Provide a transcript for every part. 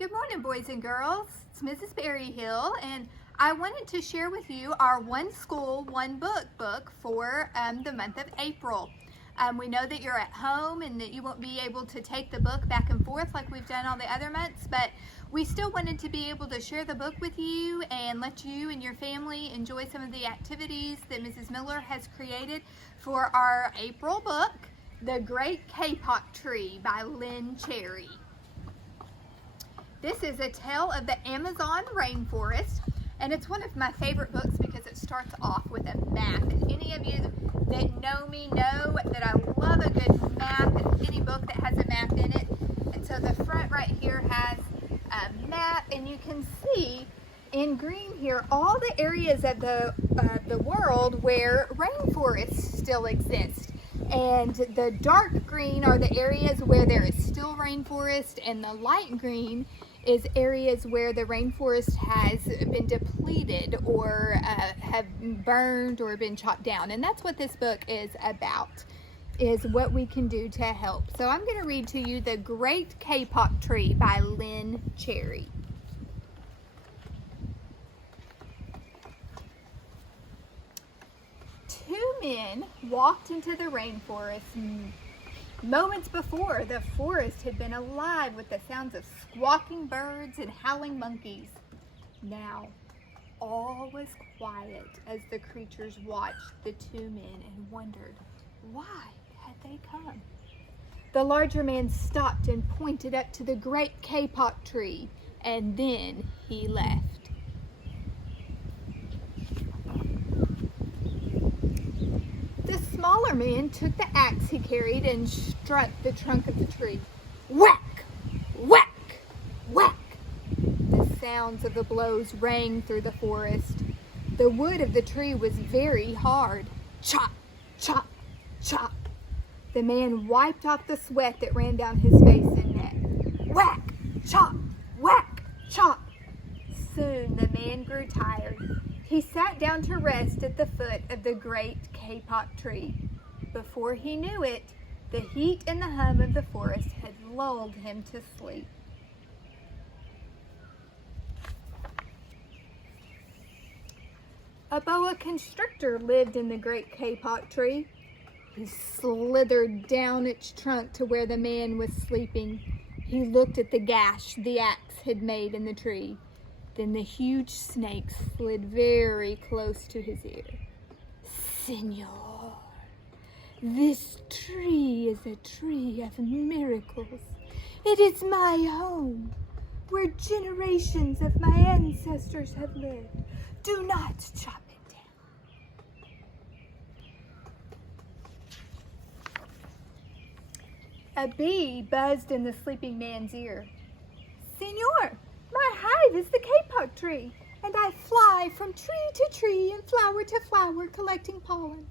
Good morning, boys and girls. It's Mrs. Berryhill, and I wanted to share with you our One School, One book for the month of April. We know that you're at home and that you won't be able to take the book back and forth like we've done all the other months, but we still wanted to be able to share the book with you and let you and your family enjoy some of the activities that Mrs. Miller has created for our April book, The Great Kapok Tree by Lynne. This is a tale of the Amazon rainforest, and it's one of my favorite books because it starts off with a map. And any of you that know me know that I love a good map and any book that has a map in it. And so the front right here has a map, and you can see in green here all the areas of the world where rainforests still exist. And the dark green are the areas where there is still rainforest, and the light green is areas where the rainforest has been depleted or have burned or been chopped down. And that's what this book is about, is what we can do to help. So I'm going to read to you The Great Kapok Tree by Lynne. Two men walked into the rainforest. Moments before, the forest had been alive with the sounds of squawking birds and howling monkeys. Now, all was quiet as the creatures watched the two men and wondered, why had they come? The larger man stopped and pointed up to the great kapok tree, and then he left. The smaller man took the axe he carried and struck the trunk of the tree. Whack! Whack! Whack! The sounds of the blows rang through the forest. The wood of the tree was very hard. Chop! Chop! Chop! The man wiped off the sweat that ran down his face and neck. Whack! Chop! Whack! Chop! Soon the man grew tired. He sat down to rest at the foot of the great kapok tree. Before he knew it, the heat and the hum of the forest had lulled him to sleep. A boa constrictor lived in the great kapok tree. He slithered down its trunk to where the man was sleeping. He looked at the gash the axe had made in the tree. Then the huge snake slid very close to his ear. Senor, this tree is a tree of miracles. It is my home, where generations of my ancestors have lived. Do not chop it down. A bee buzzed in the sleeping man's ear. Senor, my hive is the kapok tree, and I fly from tree to tree and flower to flower collecting pollen.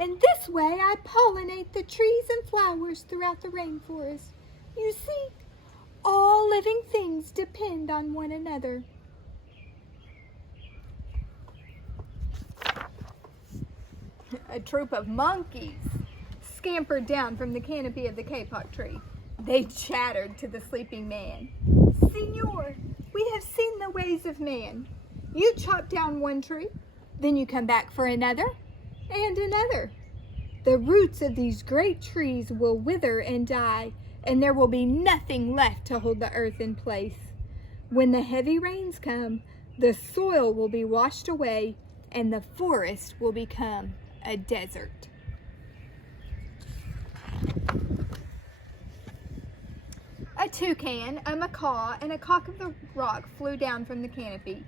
And this way I pollinate the trees and flowers throughout the rainforest. You see, all living things depend on one another. A troop of monkeys scampered down from the canopy of the kapok tree. They chattered to the sleeping man. Senor, we have seen the ways of man. You chop down one tree, then you come back for another and another. The roots of these great trees will wither and die, and there will be nothing left to hold the earth in place. When the heavy rains come, the soil will be washed away, and the forest will become a desert. A toucan, a macaw, and a cock of the rock flew down from the canopy.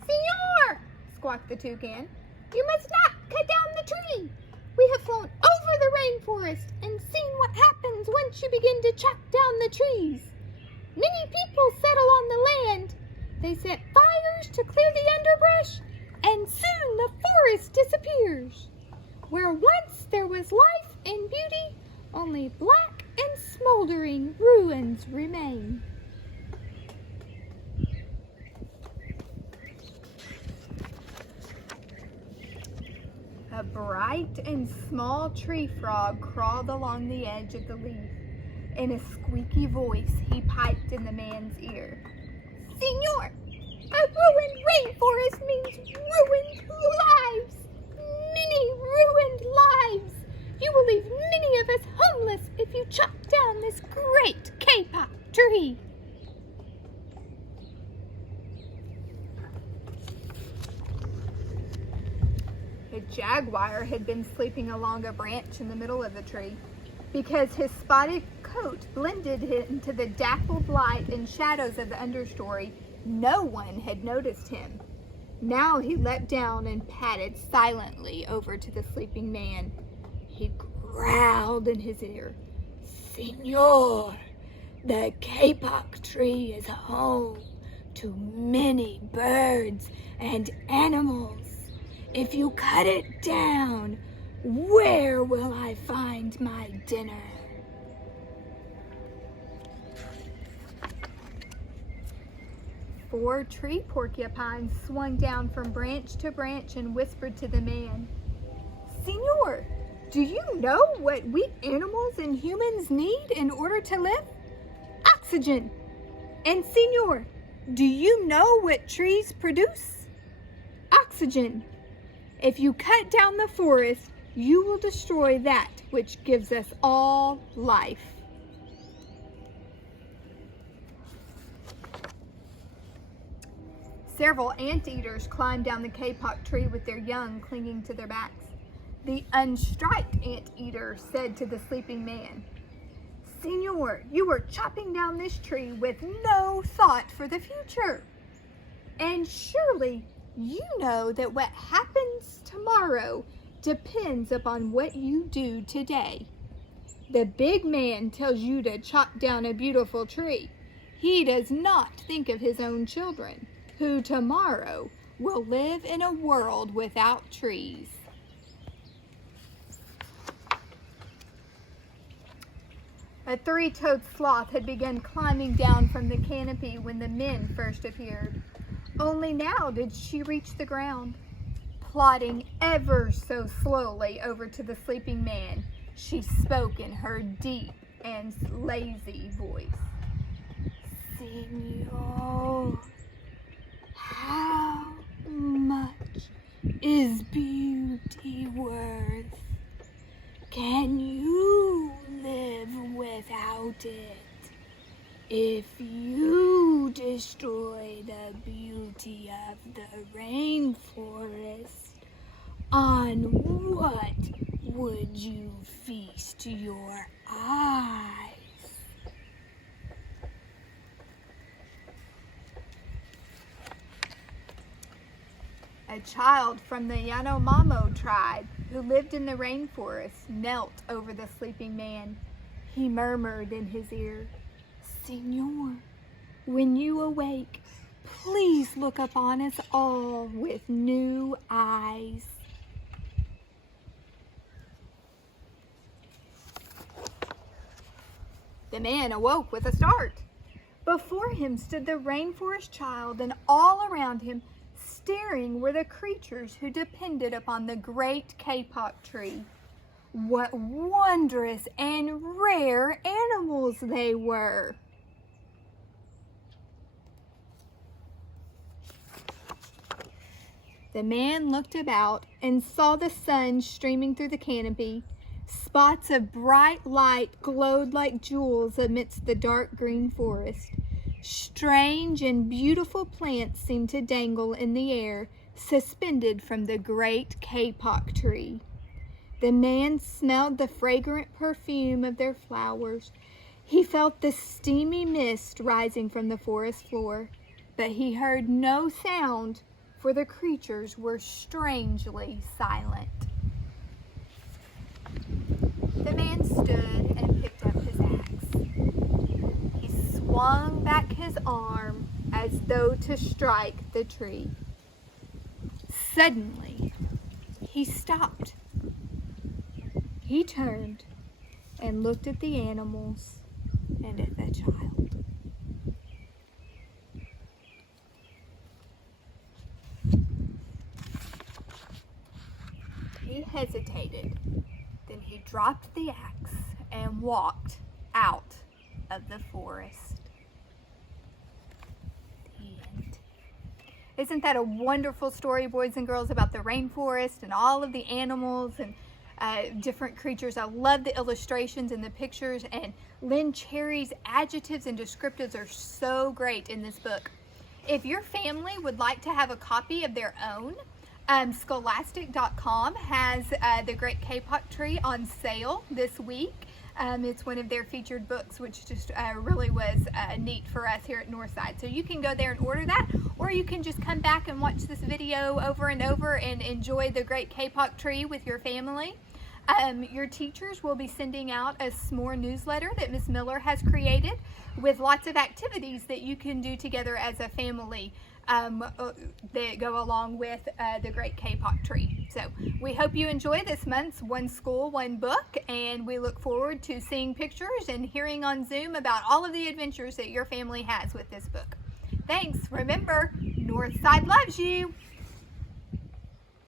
Senor, squawked the toucan, you must not cut down the tree. We have flown over the rainforest and seen what happens once you begin to chop down the trees. Many people settle on the land. They set fires to clear the underbrush, and soon the forest disappears. Where once there was life and beauty, only black and smoldering ruins remain. A bright and small tree frog crawled along the edge of the leaf. In a squeaky voice, he piped in the man's ear. "Senor, a ruined rainforest means ruined lives. Many ruined lives. You will leave many of us homeless if you chop down this great kapok tree." A jaguar had been sleeping along a branch in the middle of the tree. Because his spotted coat blended into the dappled light and shadows of the understory, no one had noticed him. Now he leapt down and padded silently over to the sleeping man. He growled in his ear, "Senor, the kapok tree is home to many birds and animals. If you cut it down, where will I find my dinner?" Four tree porcupines swung down from branch to branch and whispered to the man, "Senor, do you know what we animals and humans need in order to live? Oxygen. And senor, do you know what trees produce? Oxygen. If you cut down the forest, you will destroy that which gives us all life." Several anteaters climbed down the kapok tree with their young clinging to their backs. The unstriped anteater said to the sleeping man, "Senor, you are chopping down this tree with no thought for the future. And surely you know that what happens tomorrow depends upon what you do today. The big man tells you to chop down a beautiful tree. He does not think of his own children, who tomorrow will live in a world without trees." A three-toed sloth had begun climbing down from the canopy when the men first appeared. Only now did she reach the ground. Plodding ever so slowly over to the sleeping man, she spoke in her deep and lazy voice. "Senor, how much is beauty worth? Can you live without it? If you destroy the beauty of the rainforest, on what would you feast your eyes?" A child from the Yanomamo tribe who lived in the rainforest knelt over the sleeping man. He murmured in his ear, "Senor, when you awake, please look upon us all with new eyes." The man awoke with a start. Before him stood the rainforest child, and all around him, staring, were the creatures who depended upon the great kapok tree. What wondrous and rare animals they were! The man looked about and saw the sun streaming through the canopy. Spots of bright light glowed like jewels amidst the dark green forest. Strange and beautiful plants seemed to dangle in the air, suspended from the great kapok tree. The man smelled the fragrant perfume of their flowers. He felt the steamy mist rising from the forest floor, but he heard no sound, for the creatures were strangely silent. The man stood and picked up his axe. He swung back his arm as though to strike the tree. Suddenly, he stopped. He turned and looked at the animals and at the child. He hesitated. Then he dropped the axe and walked out of the forest. The end. Isn't that a wonderful story, boys and girls, about the rainforest and all of the animals and different creatures? I love the illustrations and the pictures, and Lynne Cherry's adjectives and descriptives are so great in this book. If your family would like to have a copy of their own, Scholastic.com has The Great Kapok Tree on sale this week. It's one of their featured books, which just really was neat for us here at Northside. So you can go there and order that, or you can just come back and watch this video over and over and enjoy The Great Kapok Tree with your family. Your teachers will be sending out a s'more newsletter that Ms. Miller has created with lots of activities that you can do together as a family that go along with The Great Kapok Tree. So we hope you enjoy this month's One School, One Book, and we look forward to seeing pictures and hearing on Zoom about all of the adventures that your family has with this book. Thanks. Remember, Northside loves you.